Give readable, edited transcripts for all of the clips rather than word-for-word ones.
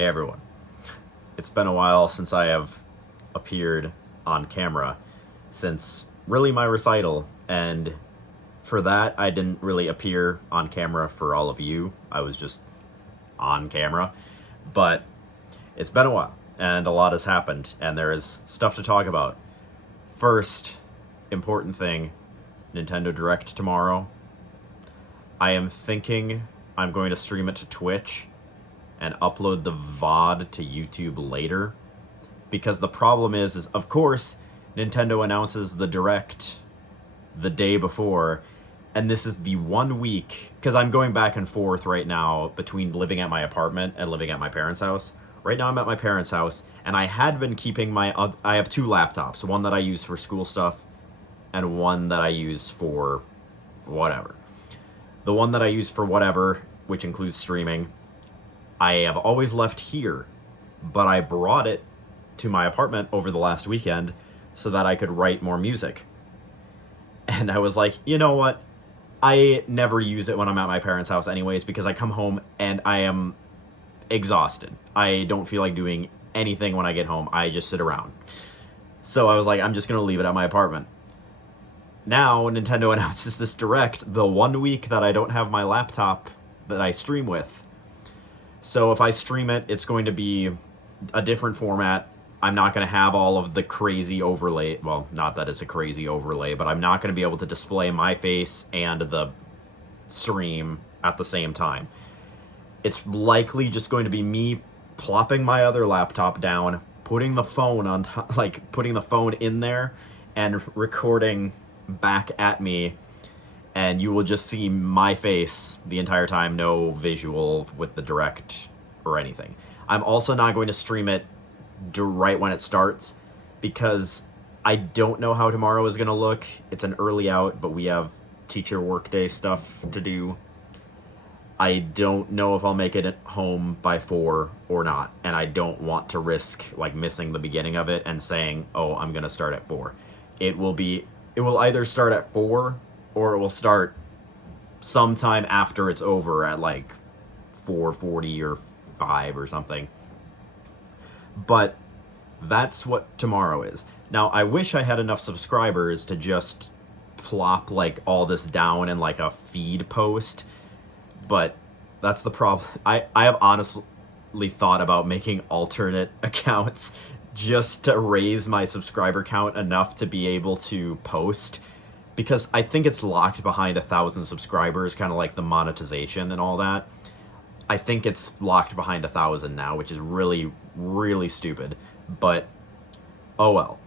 Hey everyone. It's been a while since I have appeared on camera, since really my recital, and for that I didn't really appear on camera for all of you. I was just on camera, but it's been a while and a lot has happened and there is stuff to talk about. First, important thing, Nintendo Direct tomorrow. I am thinking I'm going to stream it to Twitch and upload the VOD to YouTube later. Because the problem is of course, Nintendo announces the Direct the day before, and this is the 1 week, because I'm going back and forth right now between living at my apartment and living at my parents' house. Right now I'm at my parents' house, and I had been keeping I have two laptops, one that I use for school stuff, and one that I use for whatever. The one that I use for whatever, which includes streaming, I have always left here, but I brought it to my apartment over the last weekend so that I could write more music. And I was like, you know what? I never use it when I'm at my parents' house anyways, because I come home and I am exhausted. I don't feel like doing anything when I get home. I just sit around. So I was like, I'm just going to leave it at my apartment. Now, Nintendo announces this Direct the 1 week that I don't have my laptop that I stream with. So if I stream it, it's going to be a different format. I'm not going to have all of the crazy overlay. Well, not that it's a crazy overlay, but I'm not going to be able to display my face and the stream at the same time. It's likely just going to be me plopping my other laptop down, putting the phone on putting the phone in there and recording back at me, and you will just see my face the entire time, no visual with the Direct or anything. I'm also not going to stream it right when it starts, because I don't know how tomorrow is going to look. It's an early out, but we have teacher workday stuff to do. I don't know if I'll make it home by 4 or not, and I don't want to risk missing the beginning of it and saying, oh, I'm going to start at 4. It will either start at 4 or it will start sometime after it's over at 4:40 or 5 or something. But that's what tomorrow is. Now, I wish I had enough subscribers to just plop all this down in a feed post, but that's the problem. I have honestly thought about making alternate accounts just to raise my subscriber count enough to be able to post, because I think it's locked behind 1,000 subscribers, kind of like the monetization and all that. I think it's locked behind 1,000 now, which is really, really stupid. But, oh well.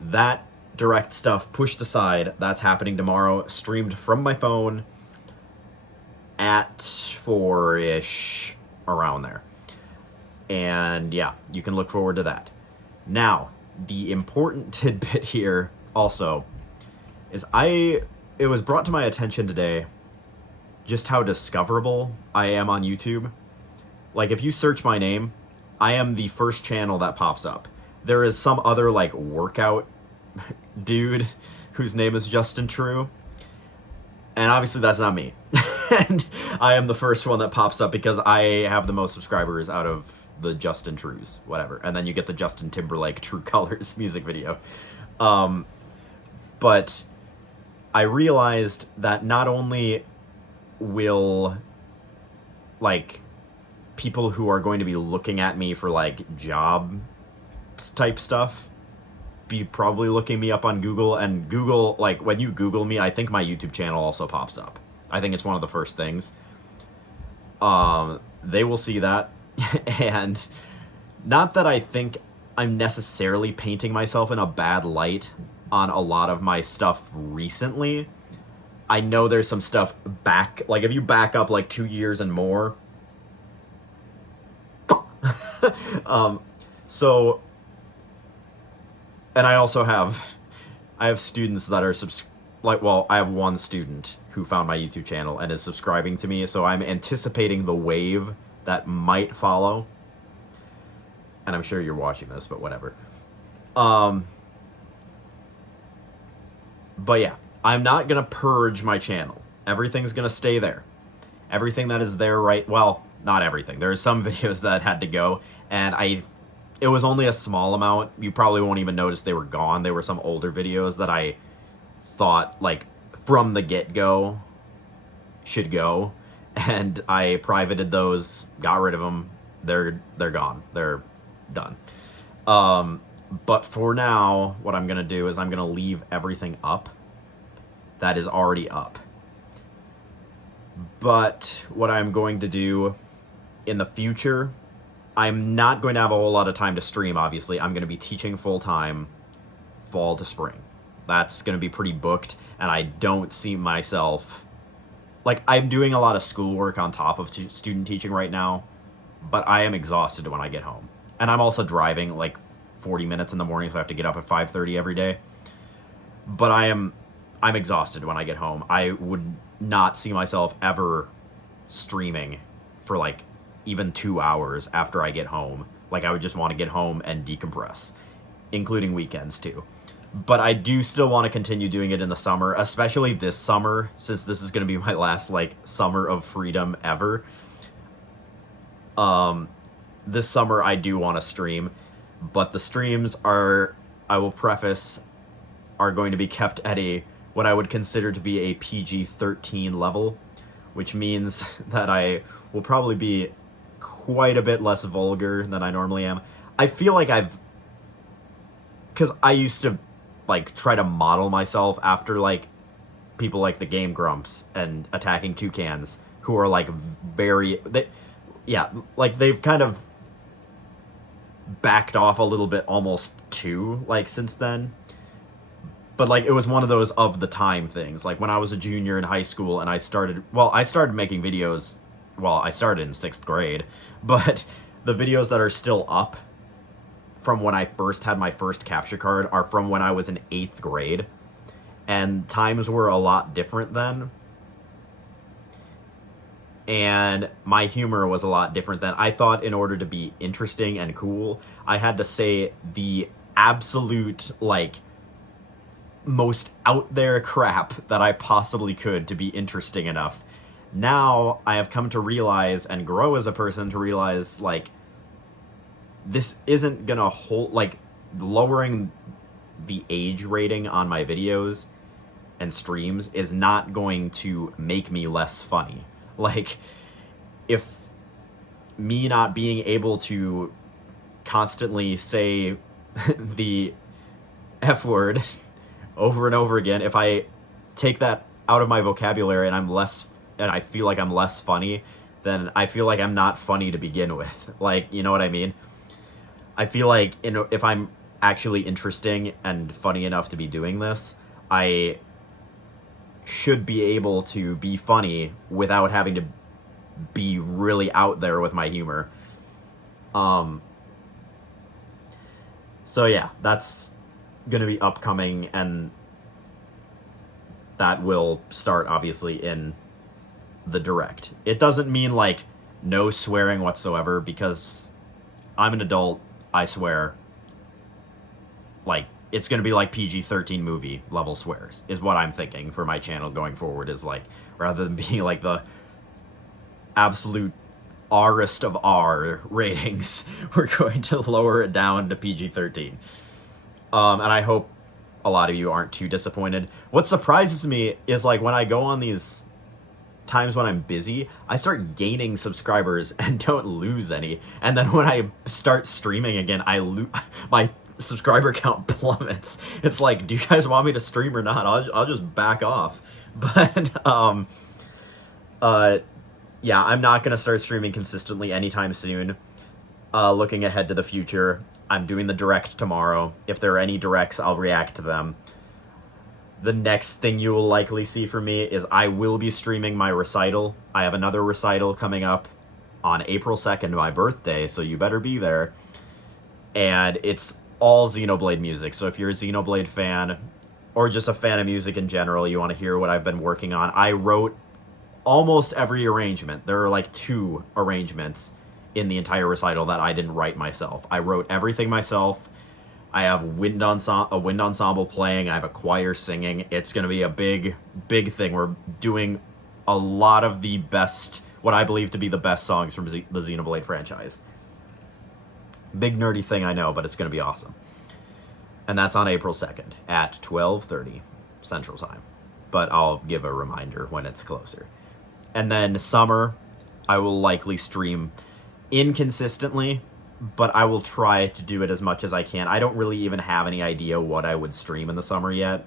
That Direct stuff pushed aside, that's happening tomorrow, streamed from my phone at 4-ish, around there. And yeah, you can look forward to that. Now, the important tidbit here also is it was brought to my attention today just how discoverable I am on YouTube. If you search my name, I am the first channel that pops up. There is some other workout dude whose name is Justin True, and obviously that's not me. And I am the first one that pops up because I have the most subscribers out of the Justin Trues, whatever. And then you get the Justin Timberlake True Colors music video. But I realized that not only will people who are going to be looking at me for job type stuff be probably looking me up on Google, and Google, when you Google me, I think my YouTube channel also pops up. I think it's one of the first things. They will see that. And not that I think I'm necessarily painting myself in a bad light on a lot of my stuff recently. I know there's some stuff back, if you back up 2 years and more. So, and I also have students that are I have one student who found my YouTube channel and is subscribing to me, so I'm anticipating the wave that might follow. And I'm sure you're watching this, but whatever. But yeah, I'm not going to purge my channel. Everything's going to stay there. Everything that is there well, not everything. There are some videos that had to go, and it was only a small amount. You probably won't even notice they were gone. They were some older videos that I thought, like, from the get-go should go, and I privated those, got rid of them. They're gone. They're done. But for now, what I'm gonna do is I'm gonna leave everything up that is already up. But what I'm going to do in the future, I'm not going to have a whole lot of time to stream, obviously. I'm going to be teaching full-time fall to spring. That's going to be pretty booked, and I don't see myself... Like, I'm doing a lot of schoolwork on top of student teaching right now, but I am exhausted when I get home. And I'm also driving, like, 40 minutes in the morning, so I have to get up at 5:30 every day. But I'm exhausted when I get home. I would not see myself ever streaming for, like, even 2 hours after I get home. Like, I would just want to get home and decompress, including weekends, too. But I do still want to continue doing it in the summer, especially this summer, since this is going to be my last, like, summer of freedom ever. This summer I do want to stream, but the streams are, I will preface, are going to be kept at what I would consider to be a PG-13 level, which means that I will probably be quite a bit less vulgar than I normally am. I feel like because I used to, like, try to model myself after, like, people like the Game Grumps and Attacking Toucans, who are, like, they've kind of backed off a little bit almost too, like, since then. But, like, it was one of those of the time things. Like, when I was a junior in high school and I started making videos, I started in 6th grade, but the videos that are still up from when I first had my first capture card are from when I was in 8th grade, and times were a lot different then, and my humor was a lot different then. I thought in order to be interesting and cool, I had to say the absolute, like, most out there crap that I possibly could to be interesting enough. Now I have come to realize and grow as a person to realize, like, this isn't gonna hold, like, lowering the age rating on my videos and streams is not going to make me less funny. Like, if me not being able to constantly say the F word over and over again, if I take that out of my vocabulary and I feel like I'm less funny, then I feel like I'm not funny to begin with. Like, you know what I mean? I feel like, if I'm actually interesting and funny enough to be doing this, I should be able to be funny without having to be really out there with my humor. So yeah, that's gonna be upcoming, and that will start, obviously, in the direct. It doesn't mean, like, no swearing whatsoever, because I'm an adult, I swear. Like, it's gonna be like PG-13 movie level swears, is what I'm thinking for my channel going forward, is, like, rather than being, like, the absolute R-est of R ratings, we're going to lower it down to PG-13. And I hope a lot of you aren't too disappointed. What surprises me is, like, when I go on these times when I'm busy, I start gaining subscribers and don't lose any. And then when I start streaming again, my subscriber count plummets. It's like, do you guys want me to stream or not? I'll just back off. But yeah, I'm not gonna start streaming consistently anytime soon. Looking ahead to the future, I'm doing the direct tomorrow. If there are any directs, I'll react to them. The next thing you will likely see from me is I will be streaming my recital. I have another recital coming up on April 2nd, my birthday, so you better be there. And it's all Xenoblade music, so if you're a Xenoblade fan, or just a fan of music in general, you want to hear what I've been working on. I wrote almost every arrangement. There are, like, 2 arrangements in the entire recital that I didn't write myself. I wrote everything myself. I have a wind ensemble playing. I have a choir singing. It's going to be a big, big thing. We're doing a lot of the best what I believe to be the best songs from the Xenoblade franchise. Big nerdy thing, I know, but it's going to be awesome. And that's on April 2nd at 12:30 Central Time. But I'll give a reminder when it's closer. And then summer, I will likely stream inconsistently, but I will try to do it as much as I can. I don't really even have any idea what I would stream in the summer yet,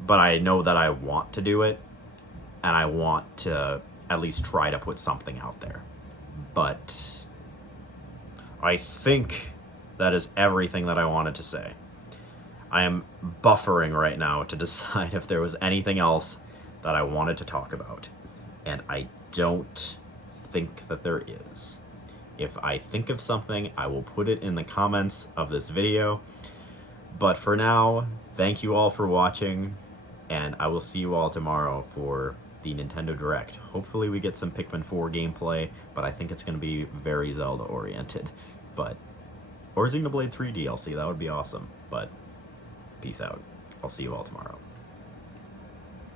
but I know that I want to do it, and I want to at least try to put something out there. But I think that is everything that I wanted to say. I am buffering right now to decide if there was anything else that I wanted to talk about, and I don't think that there is. If I think of something, I will put it in the comments of this video. But for now, thank you all for watching, and I will see you all tomorrow for the Nintendo Direct. Hopefully we get some Pikmin 4 gameplay, but I think it's going to be very Zelda-oriented. Or Xenoblade 3 DLC, that would be awesome. But peace out. I'll see you all tomorrow.